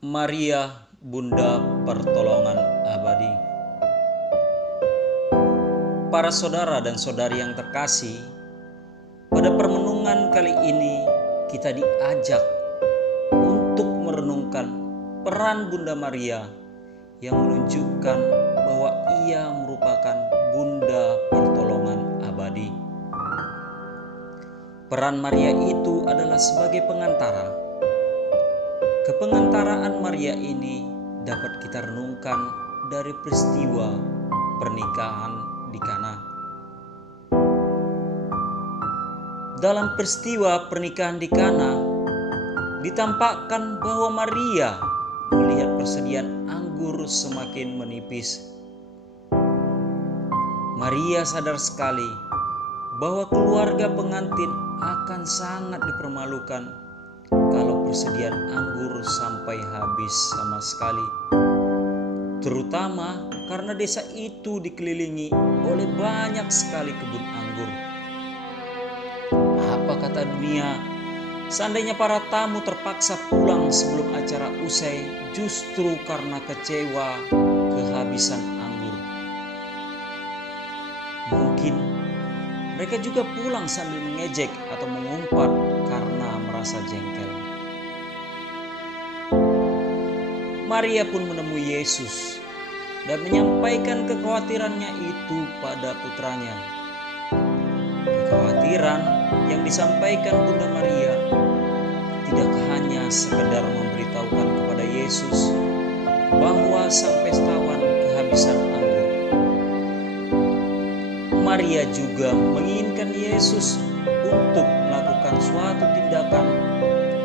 Maria, Bunda Pertolongan Abadi. Para saudara dan saudari yang terkasih, pada permenungan kali ini kita diajak untuk merenungkan peran Bunda Maria yang menunjukkan bahwa ia merupakan Bunda Pertolongan Abadi. Peran Maria itu adalah sebagai pengantara. Kepengantaraan Maria ini dapat kita renungkan dari peristiwa pernikahan di Kana. Dalam peristiwa pernikahan di Kana, ditampakkan bahwa Maria melihat persediaan anggur semakin menipis. Maria sadar sekali bahwa keluarga pengantin akan sangat dipermalukan kalau persediaan anggur sampai habis sama sekali, terutama karena desa itu dikelilingi oleh banyak sekali kebun anggur. Apa kata dunia seandainya para tamu terpaksa pulang sebelum acara usai justru karena kecewa kehabisan anggur? Mungkin mereka juga pulang sambil mengejek atau mengumpat karena merasa jengkel. Maria pun menemui Yesus dan menyampaikan kekhawatirannya itu pada putranya. Kekhawatiran yang disampaikan Bunda Maria tidak hanya sekedar memberitahukan kepada Yesus bahwa sang pestawan kehabisan anggur. Maria juga menginginkan Yesus untuk melakukan suatu tindakan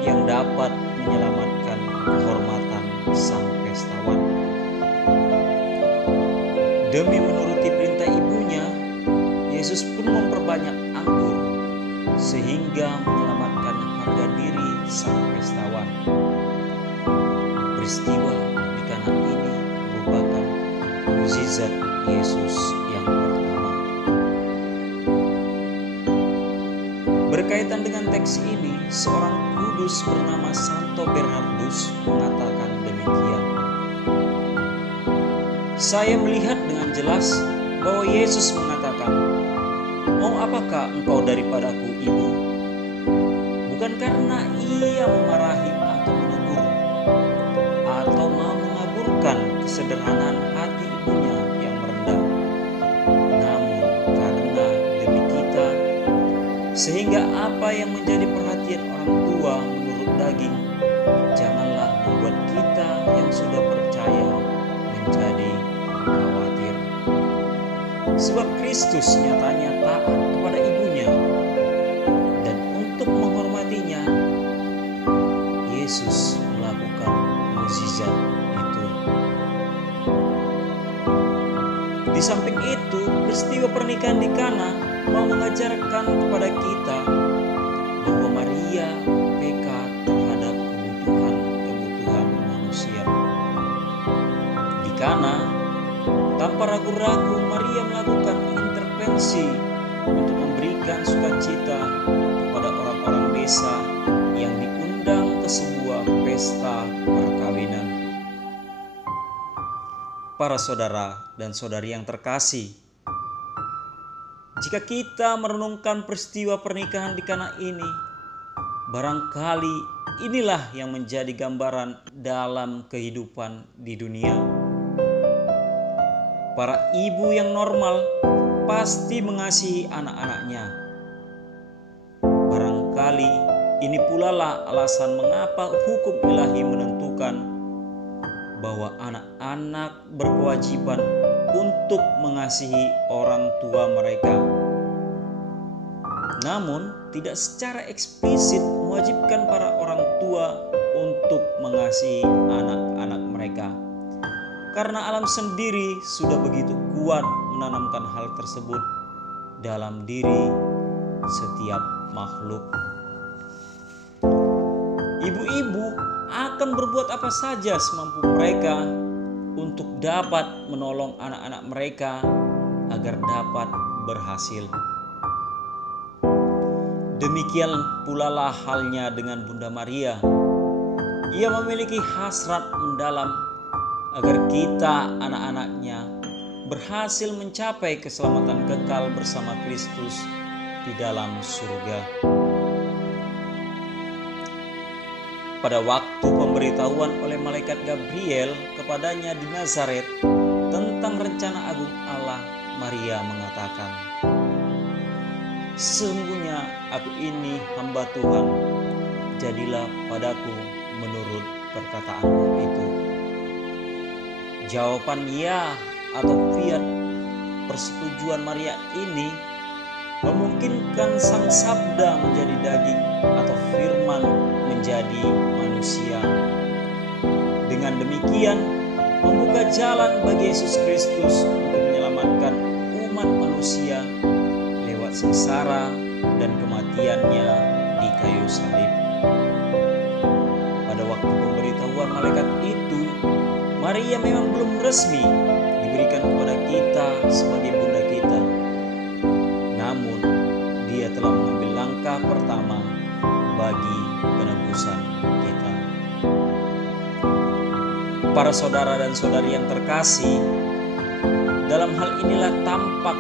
yang dapat menyelamatkan kehormatan sang pestawan. Demi menuruti perintah ibunya, Yesus pun memperbanyak anggur sehingga menyelamatkan harga diri sang pestawan. Peristiwa di Kana ini merupakan mukjizat Yesus yang pertama. Berkaitan dengan teks ini, seorang kudus bernama Santo Bernardus mengatakan demikian. Saya melihat dengan jelas bahwa Yesus mengatakan, "Mau apakah engkau daripadaku, Ibu?" Bukan karena ia memarahi atau menegur, atau mau mengaburkan kesederhanaan hati ibunya yang merendah, namun karena demi kita, sehingga apa yang menjadi perhatian orang tua menurut daging, janganlah membuat kita yang sudah percaya menjadi khawatir. Sebab Kristus nyatanya taat kepada ibunya, dan untuk menghormatinya, Yesus melakukan mukjizat itu. Di samping itu, peristiwa pernikahan di Kana mau mengajarkan kepada kita bahwa Maria peka terhadap kebutuhan manusia. Di Kana, tanpa ragu-ragu Maria melakukan intervensi untuk memberikan sukacita kepada orang-orang desa yang diundang ke sebuah pesta perkawinan. Para saudara dan saudari yang terkasih, jika kita merenungkan peristiwa pernikahan di Kana ini, barangkali inilah yang menjadi gambaran dalam kehidupan di dunia. Para ibu yang normal pasti mengasihi anak-anaknya. Barangkali ini pula lah alasan mengapa hukum ilahi menentukan bahwa anak-anak berkewajiban untuk mengasihi orang tua mereka. Namun, tidak secara eksplisit mewajibkan para orang tua untuk mengasihi anak-anak mereka. Karena alam sendiri sudah begitu kuat menanamkan hal tersebut dalam diri setiap makhluk. Ibu-ibu akan berbuat apa saja semampu mereka untuk dapat menolong anak-anak mereka agar dapat berhasil. Demikian pula lah halnya dengan Bunda Maria Ia memiliki hasrat mendalam agar kita, anak-anaknya, berhasil mencapai keselamatan kekal bersama Kristus di dalam surga. Pada waktu pemberitahuan oleh malaikat Gabriel kepadanya di Nazaret tentang rencana agung Allah, Maria mengatakan, "Sesungguhnya aku ini hamba Tuhan, jadilah padaku menurut perkataanmu itu." Jawaban ya atau fiat persetujuan Maria ini memungkinkan sang sabda menjadi daging atau firman menjadi manusia. Dengan demikian membuka jalan bagi Yesus Kristus untuk menyelamatkan umat manusia lewat sengsara dan kematiannya di kayu salib. Pada waktu pemberitahuan malaikat itu, Maria memang belum resmi diberikan kepada kita sebagai bunda kita. Namun, dia telah mengambil langkah pertama bagi penebusan kita. Para saudara dan saudari yang terkasih, dalam hal inilah tampak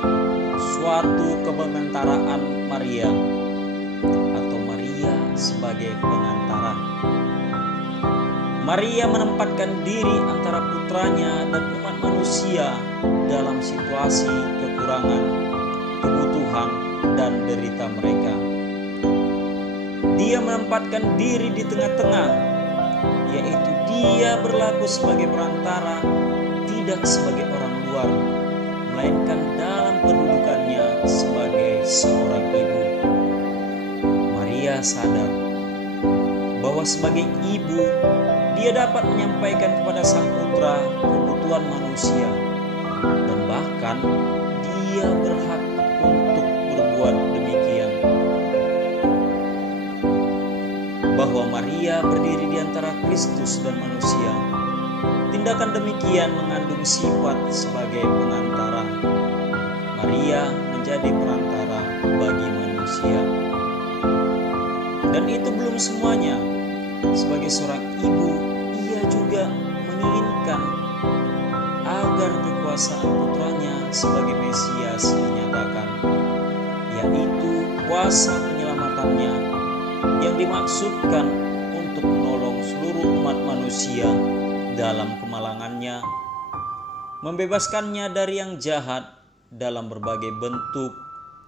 suatu kepengantaraan Maria atau Maria sebagai pengantara. Maria menempatkan diri antara putranya dan umat manusia dalam situasi kekurangan, kebutuhan, dan derita mereka. Dia menempatkan diri di tengah-tengah, yaitu dia berlaku sebagai perantara, tidak sebagai orang luar, melainkan dalam kedudukannya sebagai seorang ibu. Maria sadar bahwa sebagai ibu, dia dapat menyampaikan kepada sang putra kebutuhan manusia, dan bahkan dia berhak untuk berbuat demikian. Bahwa Maria berdiri di antara Kristus dan manusia, tindakan demikian mengandung sifat sebagai pengantara. Maria menjadi perantara bagi manusia. Dan itu belum semuanya. Sebagai seorang ibu, ia juga menginginkan agar kekuasaan putranya sebagai Mesias dinyatakan, yaitu kuasa penyelamatannya yang dimaksudkan untuk menolong seluruh umat manusia dalam kemalangannya, membebaskannya dari yang jahat dalam berbagai bentuk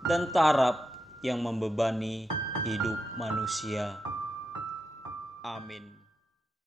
dan taraf yang membebani hidup manusia. Amin.